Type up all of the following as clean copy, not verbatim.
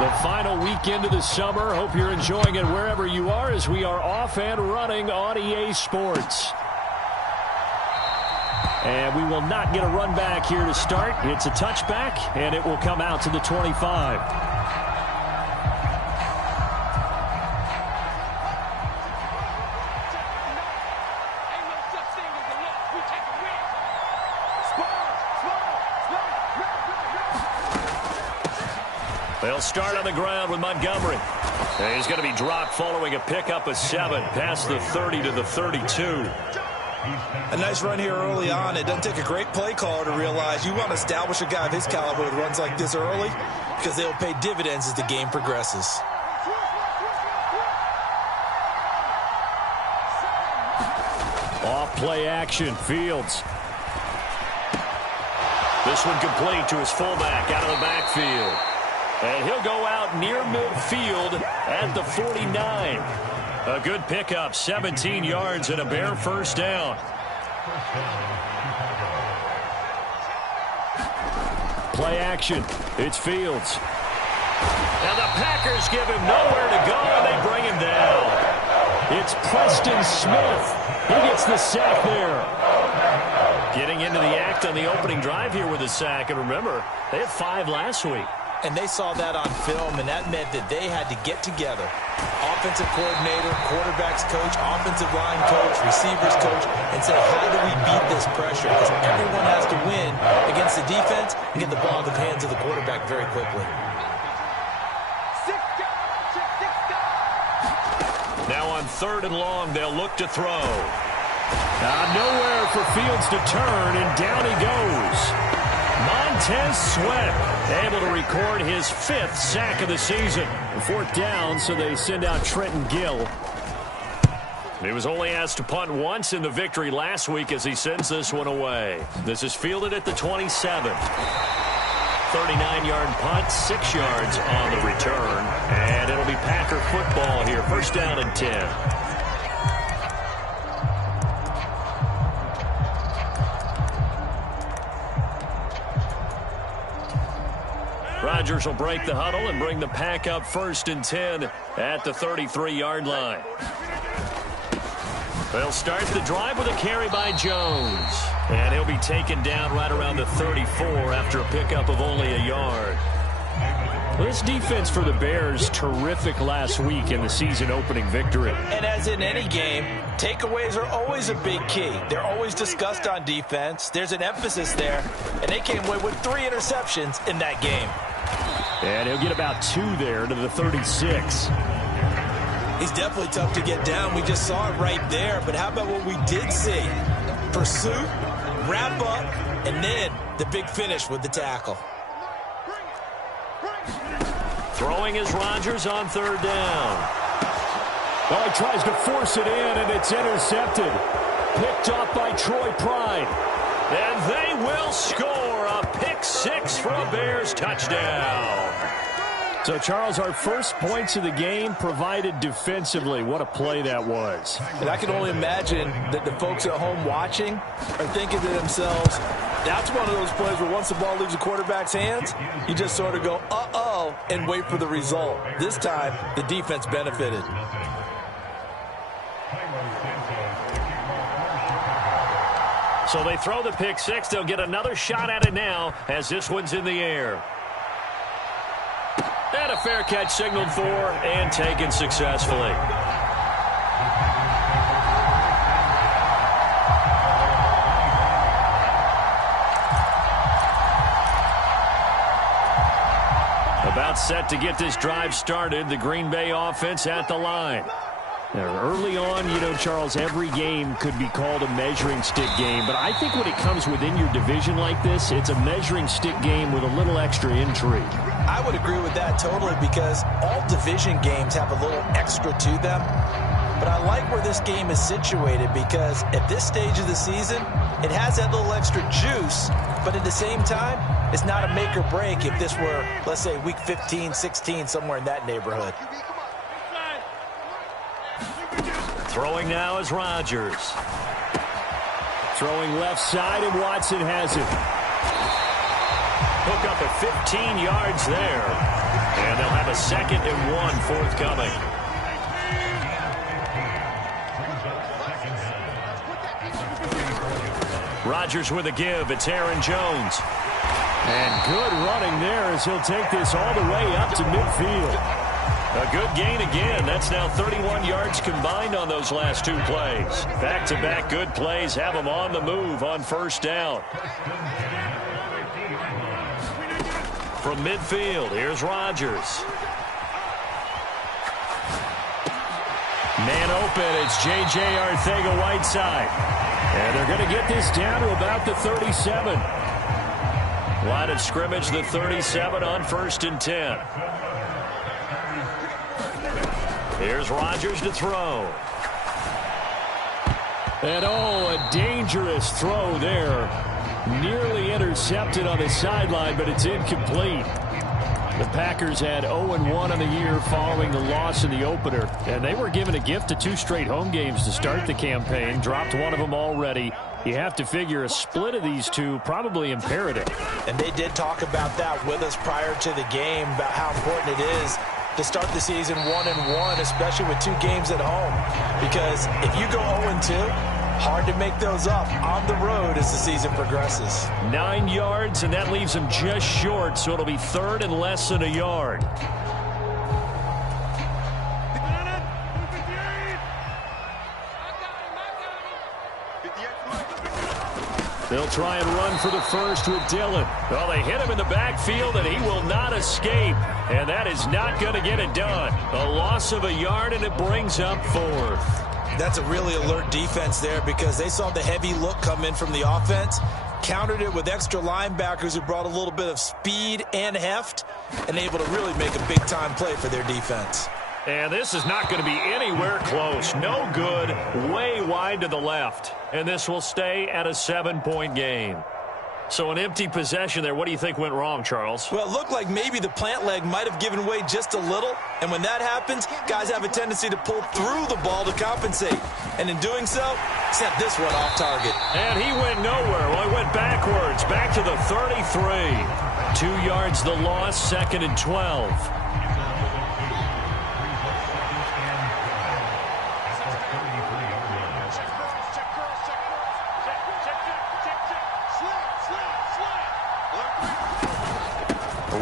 The final weekend of the summer. Hope you're enjoying it wherever you are as we are off and running on EA Sports. And we will not get a run back here to start. It's a touchback, and it will come out to the 25. They'll start on the ground with Montgomery. And he's going to be dropped following a pickup of 7 past the 30 to the 32. A nice run here early on. It doesn't take a great play caller to realize you want to establish a guy of his caliber who runs like this early because they'll pay dividends as the game progresses. Off play action, Fields. This one complete to his fullback out of the backfield. And he'll go out near midfield at the 49. A good pickup, 17 yards and a Bear first down. Play action. It's Fields. Now the Packers give him nowhere to go, and they bring him down. It's Preston Smith. He gets the sack there. Getting into the act on the opening drive here with a sack. And remember, they had 5 last week. And they saw that on film, and that meant that they had to get together. Offensive coordinator, quarterbacks coach, offensive line coach, receivers coach, and say, how do we beat this pressure? Because everyone has to win against the defense and get the ball in the hands of the quarterback very quickly. Now on 3rd and long, they'll look to throw. Nowhere for Fields to turn, and down he goes. Montez Sweat able to record his 5th sack of the season. 4th down, so they send out Trenton Gill. He was only asked to punt once in the victory last week as he sends this one away. This is fielded at the 27. 39-yard punt, 6 yards on the return. And it'll be Packer football here. First down and 10. Rodgers will break the huddle and bring the Pack up 1st and 10 at the 33-yard line. They'll start the drive with a carry by Jones. And he'll be taken down right around the 34 after a pickup of only a yard. Well, this defense for the Bears, terrific last week in the season opening victory. And as in any game, takeaways are always a big key. They're always discussed on defense. There's an emphasis there. And they came away with 3 interceptions in that game. And he'll get about 2 there to the 36. He's definitely tough to get down. We just saw it right there. But how about what we did see? Pursuit, wrap up, and then the big finish with the tackle. Throwing is Rodgers on 3rd down. Well, he tries to force it in, and it's intercepted. Picked off by Troy Pride. And they will score a pick 6 for a Bears touchdown. So, Charles, our first points of the game provided defensively. What a play that was. And I can only imagine that the folks at home watching are thinking to themselves, that's one of those plays where once the ball leaves the quarterback's hands, you just sort of go, uh-oh, and wait for the result. This time, the defense benefited. So they throw the pick 6. They'll get another shot at it now as this one's in the air. And a fair catch signaled for and taken successfully. About set to get this drive started, the Green Bay offense at the line. Now, early on, you know, Charles, every game could be called a measuring stick game. But I think when it comes within your division like this, it's a measuring stick game with a little extra intrigue. I would agree with that totally because all division games have a little extra to them. But I like where this game is situated because at this stage of the season, it has that little extra juice. But at the same time, it's not a make or break if this were, let's say, week 15, 16, somewhere in that neighborhood. Throwing now is Rodgers. Throwing left side, and Watson has it. Hook up at 15 yards there. And they'll have a 2nd and 1 forthcoming. Rodgers with a give. It's Aaron Jones. And good running there as he'll take this all the way up to midfield. A good gain again. That's now 31 yards combined on those last 2 plays. Back-to-back good plays have them on the move on 1st down. From midfield, here's Rodgers. Man open, it's J.J. Arcega-Whiteside. And they're going to get this down to about the 37. Line of scrimmage, the 37 on 1st and 10. Here's Rodgers to throw. And a dangerous throw there. Nearly intercepted on the sideline, but it's incomplete. The Packers had 0-1 on the year following the loss in the opener. And they were given a gift of 2 straight home games to start the campaign. Dropped one of them already. You have to figure a split of these 2 probably imperative. And they did talk about that with us prior to the game, about how important it is to start the season 1-1, especially with 2 games at home. Because if you go 0-2, hard to make those up on the road as the season progresses. 9 yards, and that leaves them just short, so it'll be 3rd and less than a yard. They'll try and run for the first with Dillon. Well, they hit him in the backfield, and he will not escape. And that is not going to get it done. A loss of a yard, and it brings up 4th. That's a really alert defense there because they saw the heavy look come in from the offense, countered it with extra linebackers who brought a little bit of speed and heft, and able to really make a big-time play for their defense. And this is not going to be anywhere close. No good, way wide to the left. And this will stay at a 7-point game. So an empty possession there. What do you think went wrong, Charles? Well, it looked like maybe the plant leg might have given way just a little. And when that happens, guys have a tendency to pull through the ball to compensate. And in doing so, sent this one off target. And he went nowhere. Well, he went backwards, back to the 33. 2 yards the loss, 2nd and 12.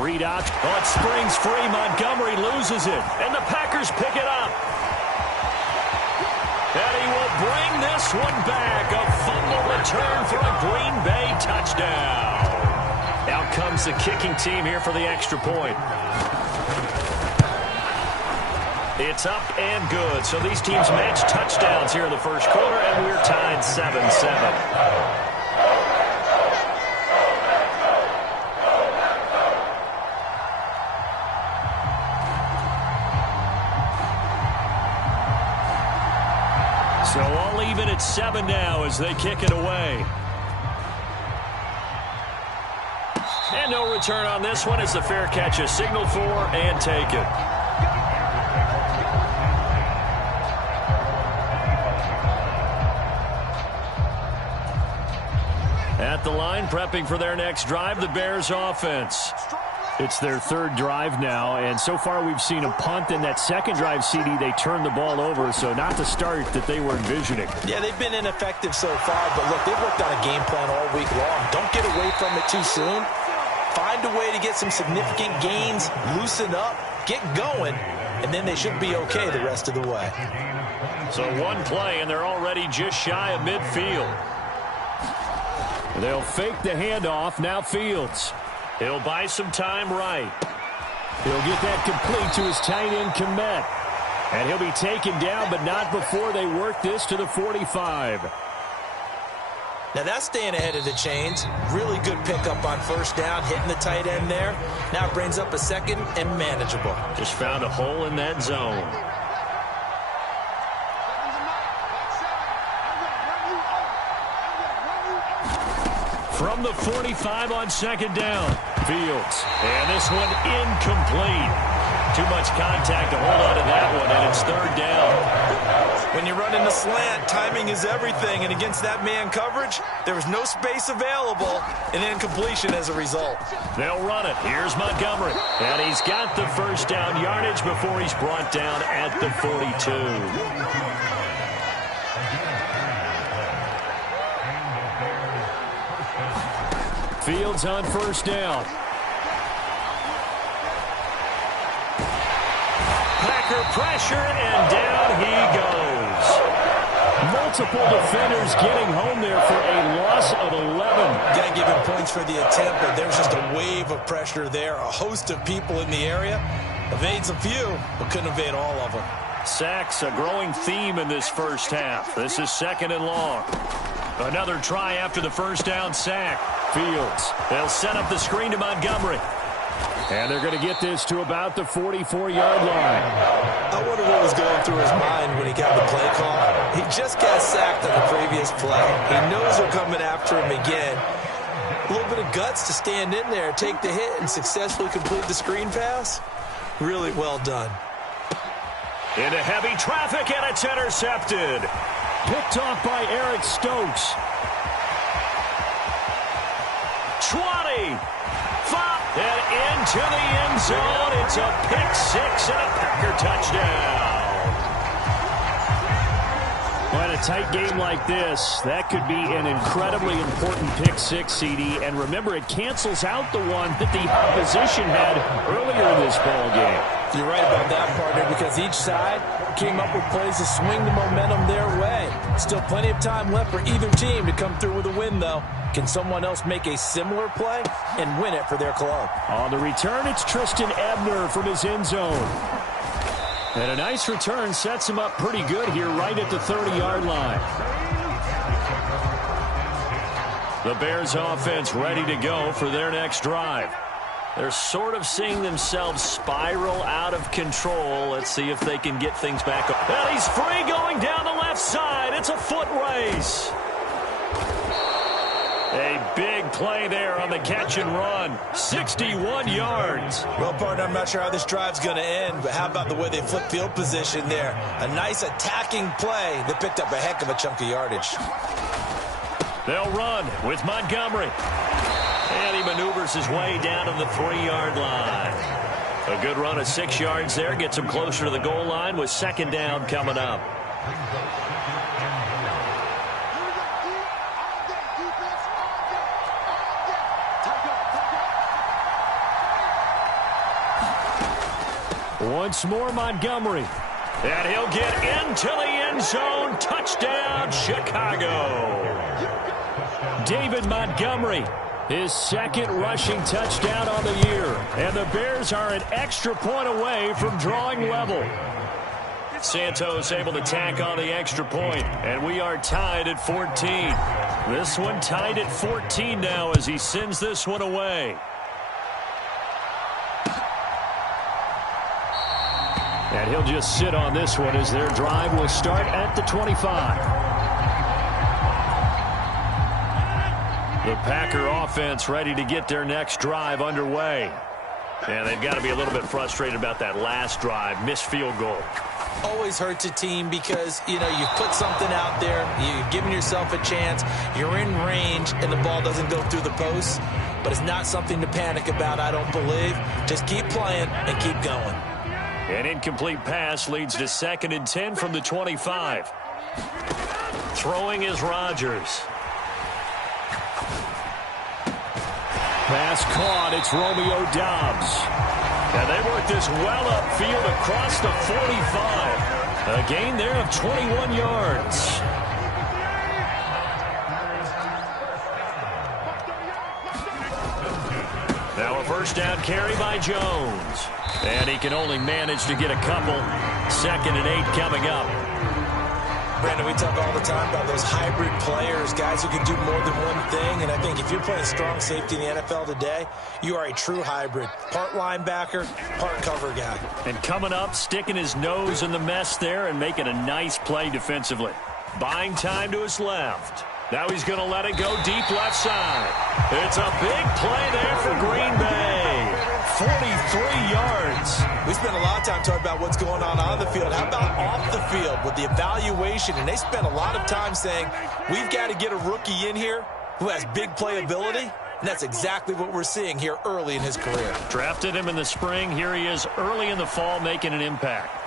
Read out. Oh, it springs free. Montgomery loses it. And the Packers pick it up. And he will bring this one back. A fumble return for a Green Bay touchdown. Out comes the kicking team here for the extra point. It's up and good. So these teams match touchdowns here in the first quarter, and we're tied 7-7. So all even at 7 now as they kick it away. And no return on this one as the fair catch is signaled for and taken. At the line, prepping for their next drive, the Bears offense. It's their 3rd drive now, and so far we've seen a punt. In that 2nd drive, CD, they turned the ball over, so not the start that they were envisioning. Yeah, they've been ineffective so far, but look, they've worked on a game plan all week long. Don't get away from it too soon. Find a way to get some significant gains, loosen up, get going, and then they should be okay the rest of the way. So one play, and they're already just shy of midfield. They'll fake the handoff. Now Fields. He'll buy some time right. He'll get that complete to his tight end, Kmet. And he'll be taken down, but not before they work this to the 45. Now that's staying ahead of the chains. Really good pickup on 1st down, hitting the tight end there. Now it brings up a 2nd and manageable. Just found a hole in that zone. from the 45 on second down. Fields. And this one incomplete. Too much contact to hold on to that one, and it's third down. When you run in the slant, timing is everything, and against that man coverage, there was no space available, and incompletion as a result. They'll run it. Here's Montgomery, and he's got the first down yardage before he's brought down at the 42. Fields on first down. Packer pressure, and down he goes. Multiple defenders getting home there for a loss of 11. Got to give him points for the attempt, but there's just a wave of pressure there. A host of people in the area. Evades a few, but couldn't evade all of them. Sacks, a growing theme in this first half. This is second and long. Another try after the first down sack. Fields. They'll set up the screen to Montgomery. And they're going to get this to about the 44-yard line. I wonder what was going through his mind when he got the play call. He just got sacked on the previous play. He knows they're coming after him again. A little bit of guts to stand in there, take the hit, and successfully complete the screen pass. Really well done. Into heavy traffic, and it's intercepted. Picked off by Eric Stokes. 20. 5. And into the end zone. It's a pick six and a Packer touchdown. Well, in a tight game like this, that could be an incredibly important pick six, CD. And remember, it cancels out the one that the opposition had earlier in this ball game. You're right about that, partner, because each side came up with plays to swing the momentum their way. Still plenty of time left for either team to come through with a win, though. Can someone else make a similar play and win it for their club? On the return, it's Tristan Ebner from his end zone. And a nice return sets him up pretty good here right at the 30-yard line. The Bears offense ready to go for their next drive. They're sort of seeing themselves spiral out of control. Let's see if they can get things back up. And he's free going down the left side. It's a foot race. A big play there on the catch and run. 61 yards. Well, partner, I'm not sure how this drive's going to end, but how about the way they flip field position there? A nice attacking play that picked up a heck of a chunk of yardage. They'll run with Montgomery. And he maneuvers his way down to the 3-yard line. A good run of 6 yards there. Gets him closer to the goal line with second down coming up. Once more, Montgomery. And he'll get into the end zone. Touchdown, Chicago. David Montgomery, his second rushing touchdown on the year. And the Bears are an extra point away from drawing level. Santos able to tack on the extra point, and we are tied at 14. This one tied at 14 now as he sends this one away. And he'll just sit on this one as their drive will start at the 25. The Packer offense ready to get their next drive underway. And they've got to be a little bit frustrated about that last drive. Missed field goal. Always hurts a team because, you know, you put something out there, you're giving yourself a chance, you're in range, and the ball doesn't go through the post. But it's not something to panic about, I don't believe. Just keep playing and keep going. An incomplete pass leads to 2nd and 10 from the 25. Throwing is Rodgers. Pass caught. It's Romeo Doubs. And they work this well upfield across the 45. A gain there of 21 yards. Now a first down carry by Jones. And he can only manage to get a couple. 2nd and 8 coming up. Brandon, we talk all the time about those hybrid players, guys who can do more than one thing. And I think if you're playing strong safety in the NFL today, you are a true hybrid. Part linebacker, part cover guy. And coming up, sticking his nose in the mess there and making a nice play defensively. Buying time to his left. Now he's going to let it go deep left side. It's a big play there for Green Bay. 43 yards. We spent a lot of time talking about what's going on the field. How about off the field with the evaluation? And they spent a lot of time saying, we've got to get a rookie in here who has big playability. And that's exactly what we're seeing here early in his career. Drafted him in the spring. Here he is early in the fall making an impact.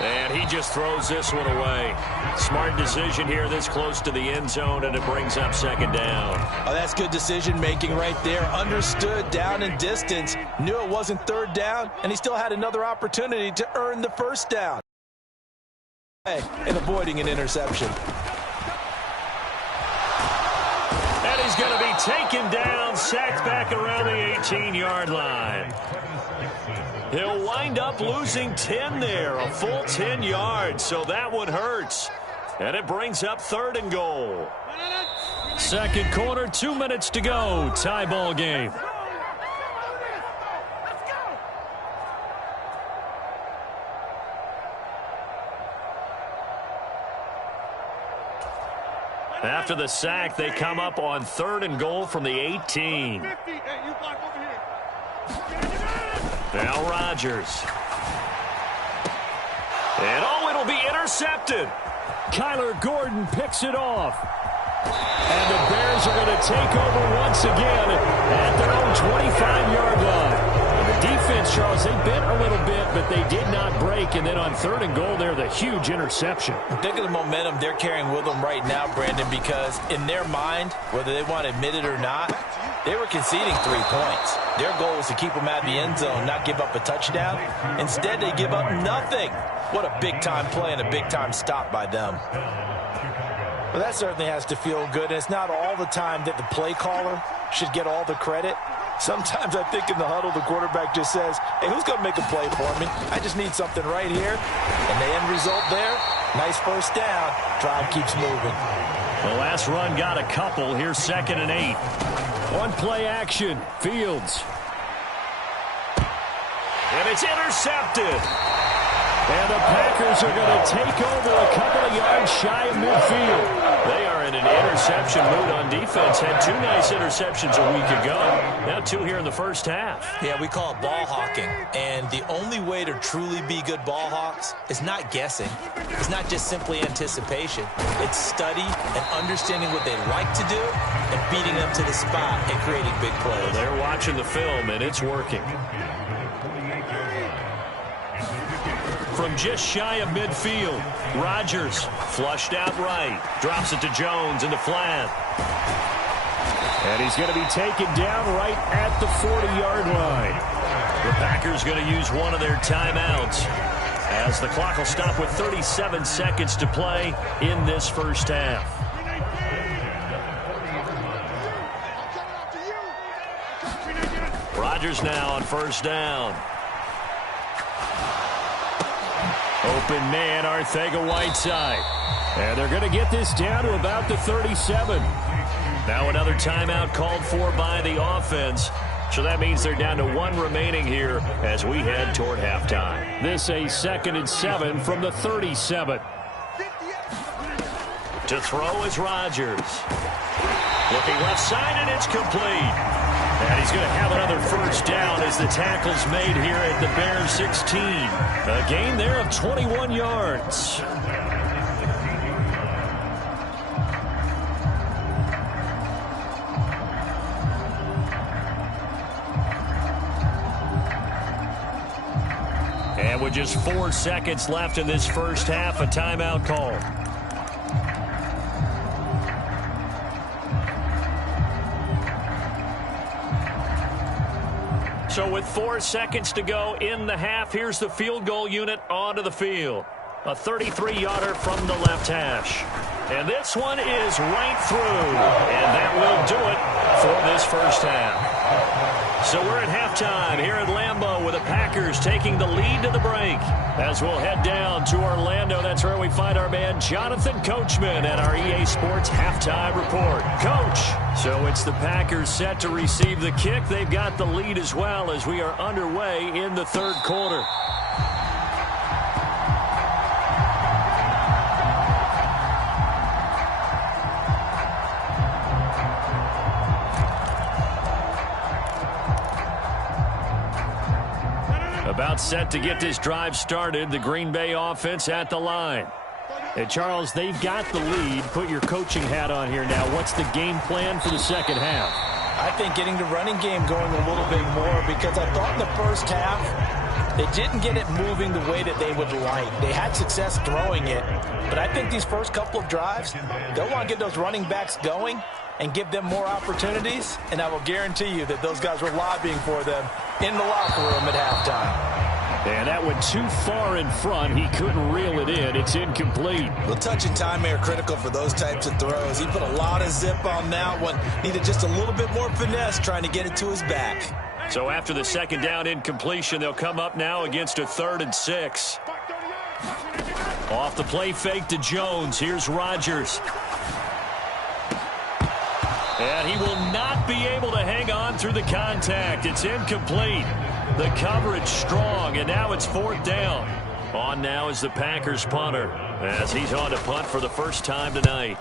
And he just throws this one away. Smart decision here this close to the end zone, and it brings up second down. Oh, that's good decision-making right there. Understood down and distance. Knew it wasn't third down, and he still had another opportunity to earn the first down. And avoiding an interception. And he's going to be taken down, sacked back around the 18-yard line. He'll wind up losing 10 there, a full 10 yards, so that one hurts. And it brings up third and goal. Second quarter, 2 minutes to go. Tie ball game. After the sack, they come up on third and goal from the 18. Now Rodgers. And it'll be intercepted. Kyler Gordon picks it off. And the Bears are going to take over once again at their own 25-yard line. And the defense, Charles, they bent a little bit, but they did not break. And then on third and goal there, the huge interception. Think of the momentum they're carrying with them right now, Brandon, because in their mind, whether they want to admit it or not, they were conceding 3 points. Their goal was to keep them out of the end zone, not give up a touchdown. Instead, they give up nothing. What a big-time play and a big-time stop by them. Well, that certainly has to feel good. And it's not all the time that the play caller should get all the credit. Sometimes I think in the huddle, the quarterback just says, hey, who's going to make a play for me? I just need something right here. And the end result there, nice first down. Drive keeps moving. The last run got a couple. Here's 2nd and 8. One play action. Fields. And it's intercepted. And the Packers are going to take over a couple of yards shy of midfield. They are in an interception mood on defense. Had 2 nice interceptions a week ago. Now 2 here in the first half. Yeah, we call it ball hawking. And the only way to truly be good ball hawks is not guessing. It's not just simply anticipation. It's study and understanding what they like to do and beating them to the spot and creating big plays. Well, they're watching the film, and it's working. From just shy of midfield, Rodgers flushed out right, drops it to Jones in the flat. And he's going to be taken down right at the 40-yard line. The Packers going to use one of their timeouts as the clock will stop with 37 seconds to play in this first half. Rodgers now on first down. Open man, Arcega-Whiteside. And they're going to get this down to about the 37. Now another timeout called for by the offense. So that means they're down to 1 remaining here as we head toward halftime. This a 2nd and 7 from the 37. To throw is Rodgers. Looking left side, and it's complete. And he's going to have another first down as the tackle's made here at the Bears 16. A gain there of 21 yards. And with just 4 seconds left in this first half, a timeout call. So with 4 seconds to go in the half, here's the field goal unit onto the field. A 33-yarder from the left hash. And this one is right through. And that will do it for this first half. So we're at halftime here at Lambeau with the Packers taking the lead to the break. As we'll head down to Orlando, that's where we find our man Jonathan Coachman at our EA Sports Halftime Report. Coach, so it's the Packers set to receive the kick. They've got the lead as well as we are underway in the third quarter. About set to get this drive started. The Green Bay offense at the line. And Charles, they've got the lead. Put your coaching hat on here now. What's the game plan for the second half? I think getting the running game going a little bit more, because I thought in the first half they didn't get it moving the way that they would like. They had success throwing it, but I think these first couple of drives, they'll want to get those running backs going and give them more opportunities, and I will guarantee you that those guys were lobbying for them in the locker room at halftime. And that went too far in front. He couldn't reel it in. It's incomplete. Well, touch and time are critical for those types of throws. He put a lot of zip on that one. Needed just a little bit more finesse trying to get it to his back. So after the second down incompletion, they'll come up now against a 3rd and 6. Off the play fake to Jones. Here's Rodgers. And he will not be able to hang on through the contact. It's incomplete. The coverage strong, and now it's 4th down. On now is the Packers punter, as he's on to punt for the first time tonight.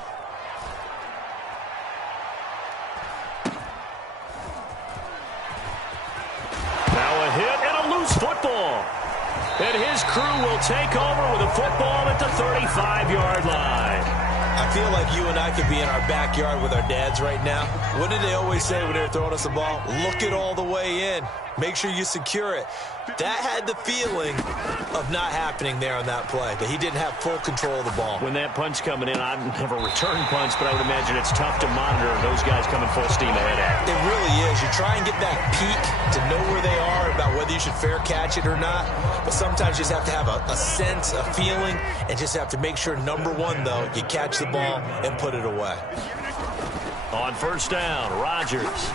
Now a hit and a loose football. And his crew will take over with a football at the 35-yard line. I feel like you and I could be in our backyard with our dads right now. What did they always say when they were throwing us the ball? Look it all the way in. Make sure you secure it. That had the feeling of not happening there on that play, that he didn't have full control of the ball. When that punch coming in, I'd never return punch, but I would imagine it's tough to monitor those guys coming full steam ahead at. It really is. You try and get that peek to know where they are, about whether you should fair catch it or not. But sometimes you just have to have a sense, a feeling, and just have to make sure, number one, though, you catch the ball and put it away. On first down, Rodgers.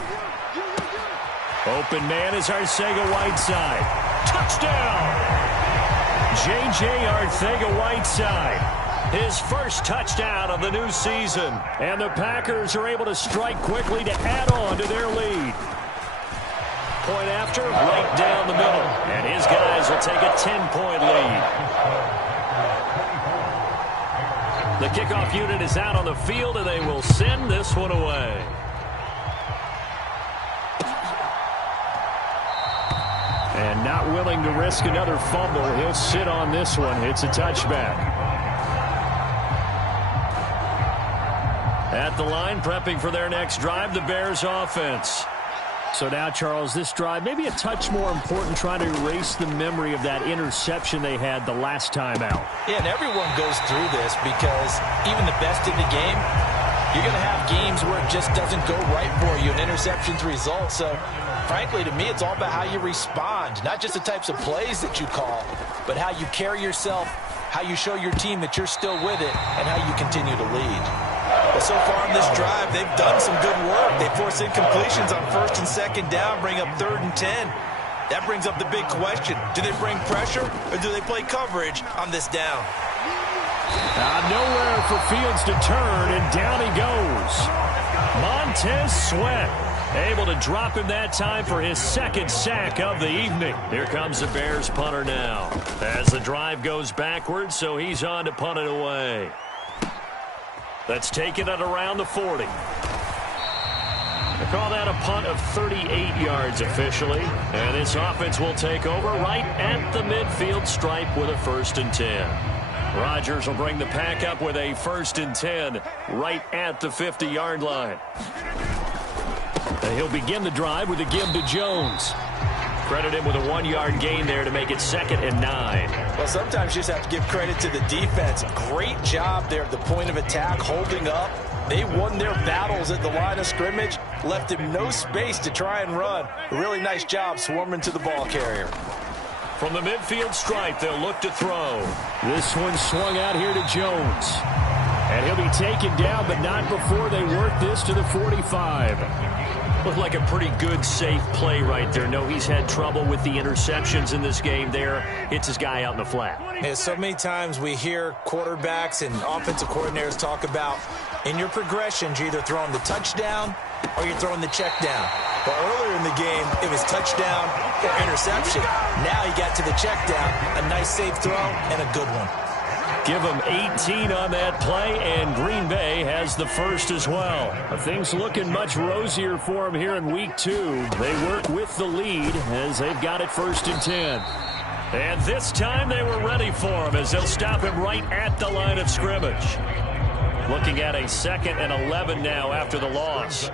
Open man is Arcega-Whiteside. Touchdown! J.J. Arcega-Whiteside. His first touchdown of the new season. And the Packers are able to strike quickly to add on to their lead. Point after, right down the middle. And his guys will take a 10-point lead. The kickoff unit is out on the field, and they will send this one away. And not willing to risk another fumble. He'll sit on this one. It's a touchback. At the line, prepping for their next drive, the Bears offense. So now, Charles, this drive maybe a touch more important, trying to erase the memory of that interception they had the last time out. Yeah, and everyone goes through this, because even the best in the game, you're going to have games where it just doesn't go right for you, and interceptions result. So, frankly, to me, it's all about how you respond, not just the types of plays that you call, but how you carry yourself, how you show your team that you're still with it, and how you continue to lead. But so far on this drive, they've done some good work. They force incompletions on 1st and 2nd down, bring up 3rd and 10. That brings up the big question. Do they bring pressure, or do they play coverage on this down? Nowhere for Fields to turn, and down he goes. Montez Sweat able to drop him that time for his 2nd sack of the evening. Here comes the Bears punter now, as the drive goes backwards, so he's on to punt it away. That's taken at around the 40. They call that a punt of 38 yards officially. And this offense will take over right at the midfield stripe with a 1st and 10. Rodgers will bring the pack up with a 1st and 10 right at the 50-yard line. And he'll begin the drive with a give to Jones. Credit him with a 1-yard gain there to make it 2nd and 9. Well, sometimes you just have to give credit to the defense. Great job there at the point of attack, holding up. They won their battles at the line of scrimmage, left him no space to try and run. A really nice job swarming to the ball carrier. From the midfield stripe, they'll look to throw. This one swung out here to Jones. And he'll be taken down, but not before they work this to the 45. Looked like a pretty good, safe play right there. No, he's had trouble with the interceptions in this game there. Hits his guy out in the flat. Yeah, so many times we hear quarterbacks and offensive coordinators talk about, in your progressions, you're either throwing the touchdown or you're throwing the check down. But earlier in the game, it was touchdown or interception. Now he got to the check down, a nice safe throw, and a good one. Give them 18 on that play, and Green Bay has the first as well. Things looking much rosier for them here in week 2. They work with the lead as they've got it 1st and 10. And this time they were ready for him as they'll stop him right at the line of scrimmage. Looking at a 2nd and 11 now after the loss.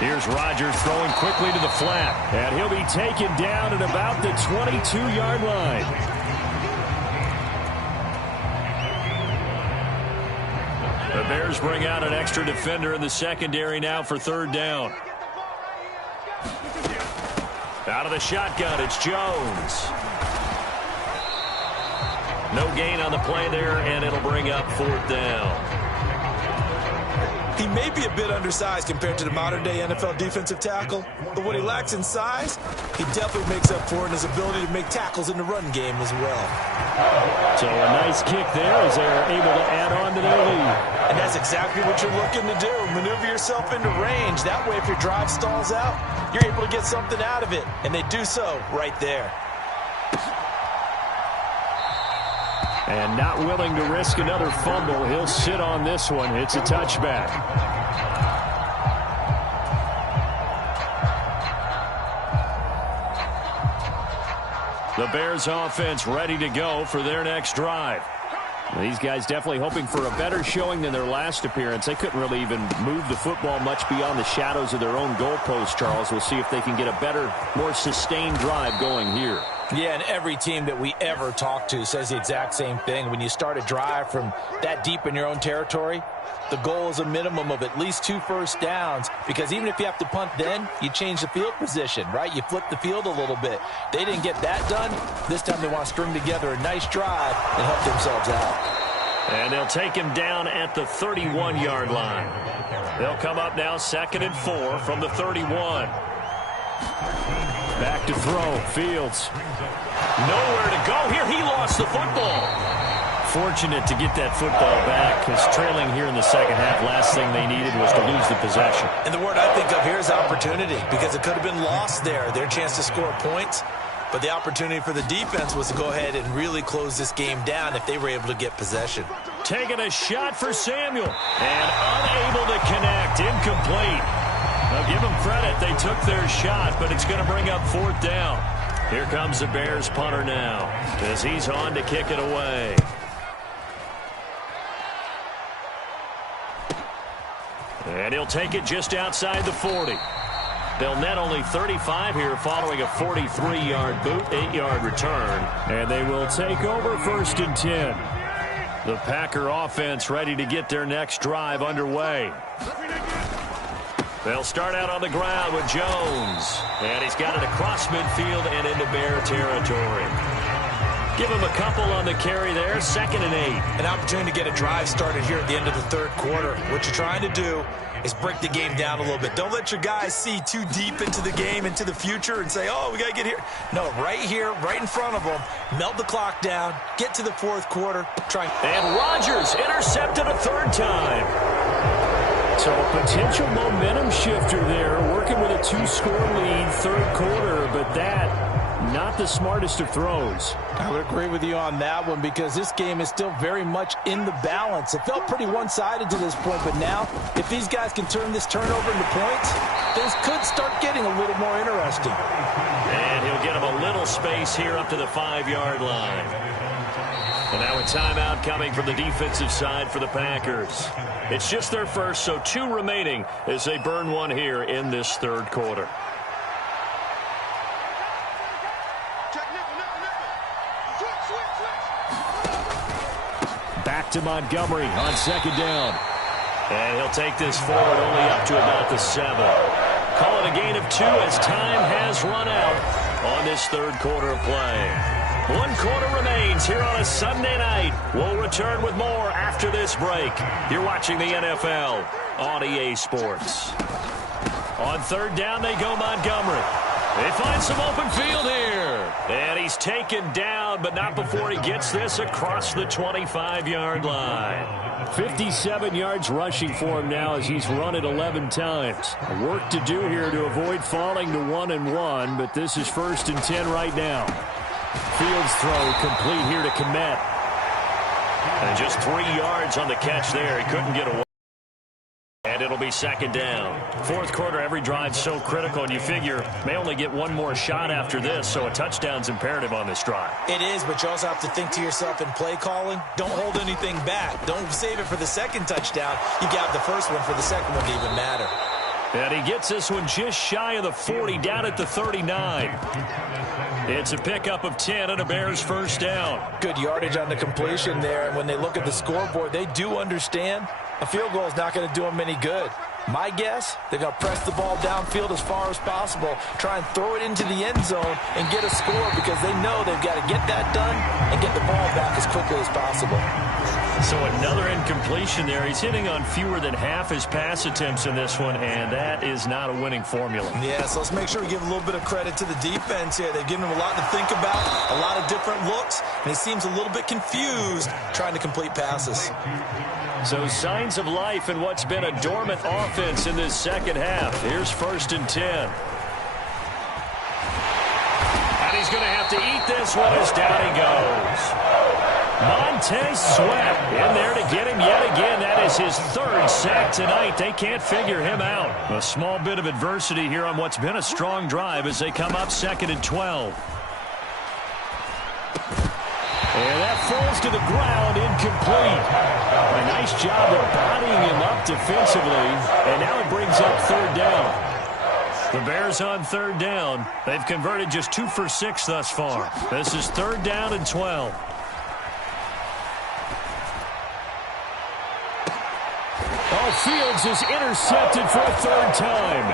Here's Rodgers throwing quickly to the flat. And he'll be taken down at about the 22-yard line. The Bears bring out an extra defender in the secondary now for 3rd down. Out of the shotgun, it's Jones. No gain on the play there, and it'll bring up 4th down. He may be a bit undersized compared to the modern-day NFL defensive tackle, but what he lacks in size, he definitely makes up for in his ability to make tackles in the run game as well. So a nice kick there as they're able to add on to their lead. And that's exactly what you're looking to do. Maneuver yourself into range. That way, if your drive stalls out, you're able to get something out of it. And they do so right there. And not willing to risk another fumble. He'll sit on this one. It's a touchback. The Bears offense ready to go for their next drive. These guys definitely hoping for a better showing than their last appearance. They couldn't really even move the football much beyond the shadows of their own goalpost, Charles. We'll see if they can get a better, more sustained drive going here. Yeah, and every team that we ever talk to says the exact same thing. When you start a drive from that deep in your own territory, the goal is a minimum of at least 2 first downs, because even if you have to punt then, you change the field position, right? You flip the field a little bit. They didn't get that done. This time they want to string together a nice drive and help themselves out. And they'll take him down at the 31-yard line. They'll come up now 2nd and 4 from the 31. Back to throw. Fields. Nowhere to go here. He lost the football. Fortunate to get that football back, because trailing here in the second half, last thing they needed was to lose the possession. And the word I think of here is opportunity, because it could have been lost there. Their chance to score points. But the opportunity for the defense was to go ahead and really close this game down if they were able to get possession. Taking a shot for Samuel. And unable to connect. Incomplete. Now give them credit. They took their shot, but it's going to bring up 4th down. Here comes the Bears punter now, as he's on to kick it away. And he'll take it just outside the 40. They'll net only 35 here following a 43-yard boot, 8-yard return. And they will take over 1st and 10. The Packer offense ready to get their next drive underway. They'll start out on the ground with Jones. And he's got it across midfield and into Bear territory. Give him a couple on the carry there, 2nd and 8. An opportunity to get a drive started here at the end of the 3rd quarter. What you're trying to do is break the game down a little bit. Don't let your guys see too deep into the game, into the future, and say, oh, we got to get here. No, right here, right in front of them, melt the clock down, get to the 4th quarter. And Rodgers intercepted a 3rd time. So a potential momentum shifter there, working with a 2-score lead, 3rd quarter, but that not the smartest of throws. I would agree with you on that one, because this game is still very much in the balance. It felt pretty one-sided to this point, but now if these guys can turn this turnover into points, things could start getting a little more interesting. And he'll get him a little space here up to the 5-yard line. And now a timeout coming from the defensive side for the Packers. It's just their first, so 2 remaining as they burn one here in this 3rd quarter. Back to Montgomery on 2nd down. And he'll take this forward only up to about the 7. Call it a gain of 2 as time has run out on this 3rd quarter of play. 1 quarter remains here on a Sunday night. We'll return with more after this break. You're watching the NFL on EA Sports. On 3rd down they go, Montgomery. They find some open field here. And he's taken down, but not before he gets this across the 25-yard line. 57 yards rushing for him now as he's run it 11 times. Work to do here to avoid falling to 1-1, but this is 1st and 10 right now. Fields throw complete here to Komet. And just 3 yards on the catch there. He couldn't get away. And it'll be 2nd down. 4th quarter, every drive's so critical, and you figure may only get one more shot after this, so a touchdown's imperative on this drive. It is, but you also have to think to yourself in play calling, don't hold anything back. Don't save it for the 2nd touchdown. You got the 1st one for the 2nd one to even matter. And he gets this one just shy of the 40, down at the 39. It's a pickup of 10 and a Bears 1st down. Good yardage on the completion there, and when they look at the scoreboard, they do understand a field goal is not going to do them any good. My guess, they're going to press the ball downfield as far as possible, try and throw it into the end zone and get a score because they know they've got to get that done and get the ball back as quickly as possible. So another incompletion there. He's hitting on fewer than half his pass attempts in this one, and that is not a winning formula. Yeah, so let's make sure we give a little bit of credit to the defense here. They've given him a lot to think about, a lot of different looks, and he seems a little bit confused trying to complete passes. So signs of life in what's been a dormant offense in this 2nd half. Here's 1st and 10. And he's going to have to eat this one as down he goes. Montez Sweat in there to get him yet again. That is his 3rd sack tonight. They can't figure him out. A small bit of adversity here on what's been a strong drive as they come up 2nd and 12. And that falls to the ground, incomplete. A nice job of bodying him up defensively, and now it brings up 3rd down. The Bears on 3rd down. They've converted just 2 for 6 thus far. This is 3rd down and 12. Fields is intercepted for a 3rd time.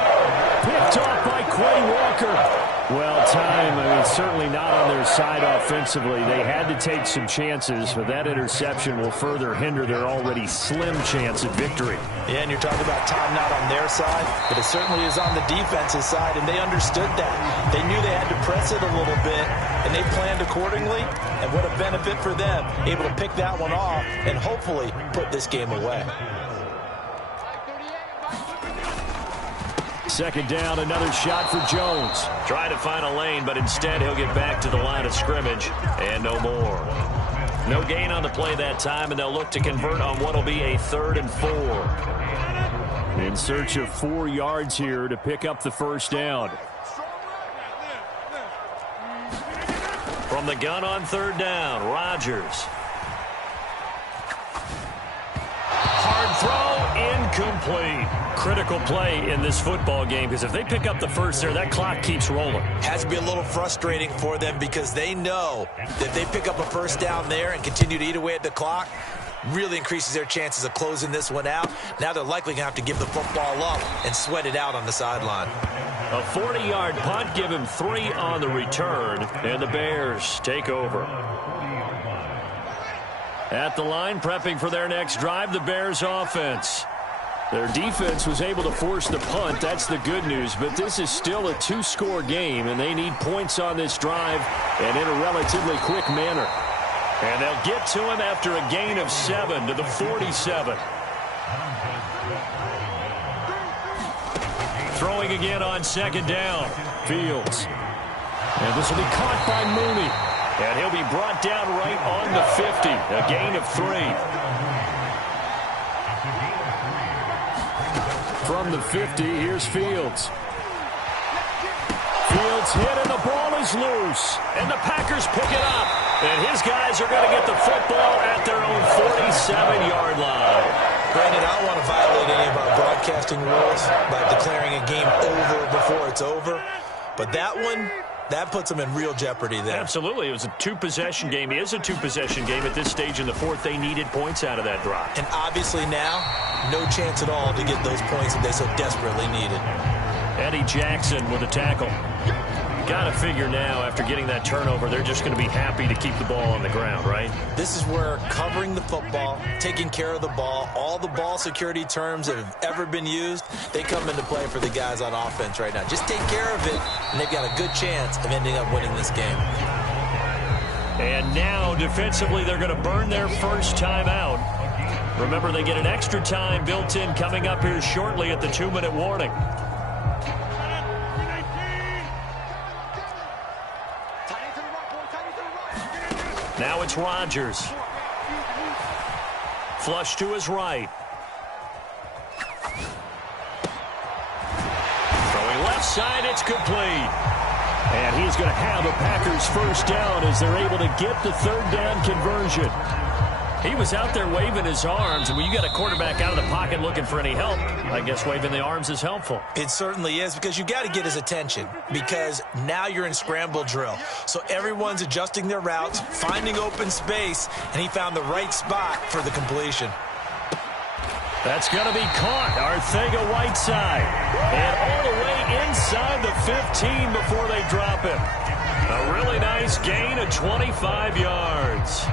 Picked off by Quay Walker. Well, time, certainly not on their side offensively. They had to take some chances, but that interception will further hinder their already slim chance at victory. Yeah, and you're talking about time not on their side, but it certainly is on the defense's side, and they understood that. They knew they had to press it a little bit, and they planned accordingly, and what a benefit for them, able to pick that one off and hopefully put this game away. 2nd down, another shot for Jones. Try to find a lane, but instead he'll get back to the line of scrimmage, and no more. No gain on the play that time, and they'll look to convert on what will be a 3rd and 4. In search of 4 yards here to pick up the 1st down. From the gun on 3rd down, Rodgers. Hard throw, incomplete. Critical play in this football game because if they pick up the 1st there, that clock keeps rolling. Has to be a little frustrating for them because they know that if they pick up a 1st down there and continue to eat away at the clock, really increases their chances of closing this one out. Now they're likely going to have to give the football up and sweat it out on the sideline. A 40-yard punt, give him 3 on the return, and the Bears take over. At the line, prepping for their next drive, the Bears offense. Their defense was able to force the punt. That's the good news. But this is still a 2-score game, and they need points on this drive and in a relatively quick manner. And they'll get to him after a gain of 7 to the 47. Throwing again on 2nd down. Fields. And this will be caught by Mooney. And he'll be brought down right on the 50. A gain of 3. From the 50, here's Fields. Fields hit, and the ball is loose. And the Packers pick it up. And his guys are going to get the football at their own 47-yard line. Brandon, I don't want to violate any of our broadcasting rules by declaring a game over before it's over. But that one, that puts them in real jeopardy there. Absolutely. It was a 2-possession game. It is a 2-possession game at this stage in the 4th. They needed points out of that drive. And obviously now, no chance at all to get those points that they so desperately needed. Eddie Jackson with a tackle. got to figure now, after getting that turnover, they're just going to be happy to keep the ball on the ground, right? This is where covering the football, taking care of the ball, all the ball security terms that have ever been used, they come into play for the guys on offense right now. Just take care of it, and they've got a good chance of ending up winning this game. And now, defensively, they're going to burn their first timeout. Remember, they get an extra time built in coming up here shortly at the 2-minute warning. Now it's Rodgers. Flush to his right. Throwing left side, it's complete. And he's going to have a Packers first down as they're able to get the third down conversion. He was out there waving his arms, and when you got a quarterback out of the pocket looking for any help, I guess waving the arms is helpful. It certainly is, because you got to get his attention, because now you're in scramble drill. So everyone's adjusting their routes, finding open space, and he found the right spot for the completion. That's going to be caught. Arcega-Whiteside. And all the way inside the 15 before they drop him. A really nice gain of 25 yards.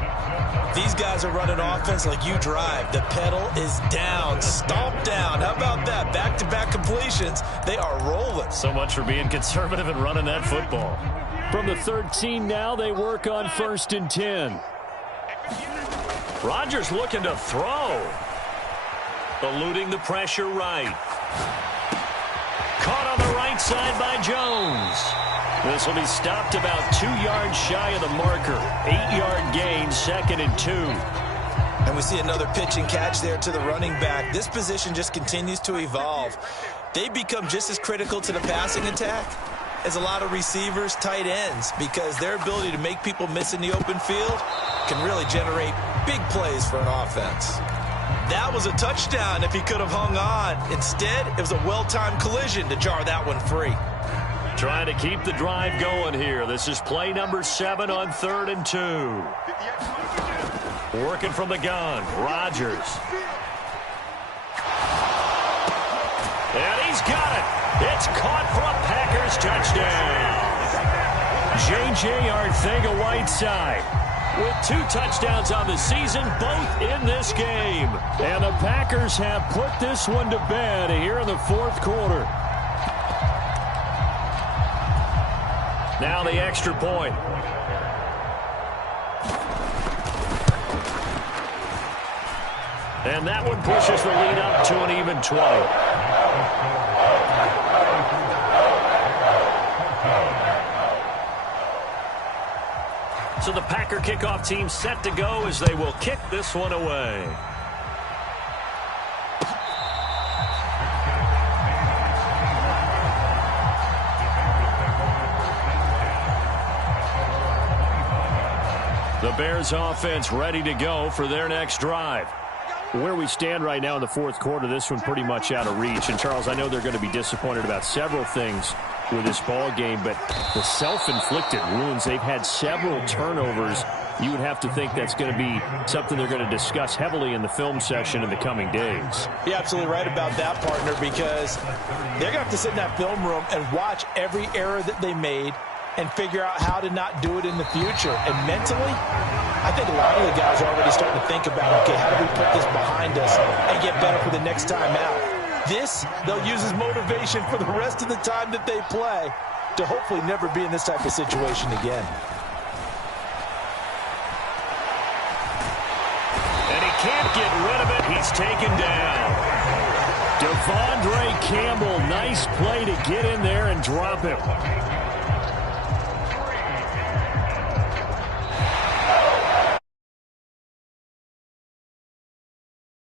These guys are running offense like you drive. The pedal is down, stomp down. How about that? Back-to-back completions. They are rolling. So much for being conservative and running that football. From the 13 now, they work on 1st and 10. Rodgers looking to throw. Eluding the pressure right. Caught on the right side by Jones. This will be stopped about 2 yards shy of the marker. 8-yard gain, 2nd and 2. And we see another pitch and catch there to the running back. This position just continues to evolve. They become just as critical to the passing attack as a lot of receivers, tight ends, because their ability to make people miss in the open field can really generate big plays for an offense. That was a touchdown if he could have hung on. Instead, it was a well-timed collision to jar that one free. Trying to keep the drive going here. This is play number 7 on 3rd and 2. Working from the gun, Rodgers. And he's got it. It's caught for a Packers touchdown. J.J. Arcega-Whiteside with 2 touchdowns on the season, both in this game. And the Packers have put this one to bed here in the 4th quarter. Now the extra point. And that one pushes the lead up to an even 20. So the Packer kickoff team set to go as they will kick this one away. The Bears offense ready to go for their next drive. Where we stand right now in the 4th quarter, this one pretty much out of reach. And, Charles, I know they're going to be disappointed about several things with this ball game, but the self-inflicted wounds, they've had several turnovers. You would have to think that's going to be something they're going to discuss heavily in the film session in the coming days. You're absolutely right about that, partner, because they're going to have to sit in that film room and watch every error that they made and figure out how to not do it in the future. And mentally, I think a lot of the guys are already starting to think about, okay, how do we put this behind us and get better for the next time out? This, they'll use as motivation for the rest of the time that they play to hopefully never be in this type of situation again. And he can't get rid of it. He's taken down. Devondre Campbell, nice play to get in there and drop him.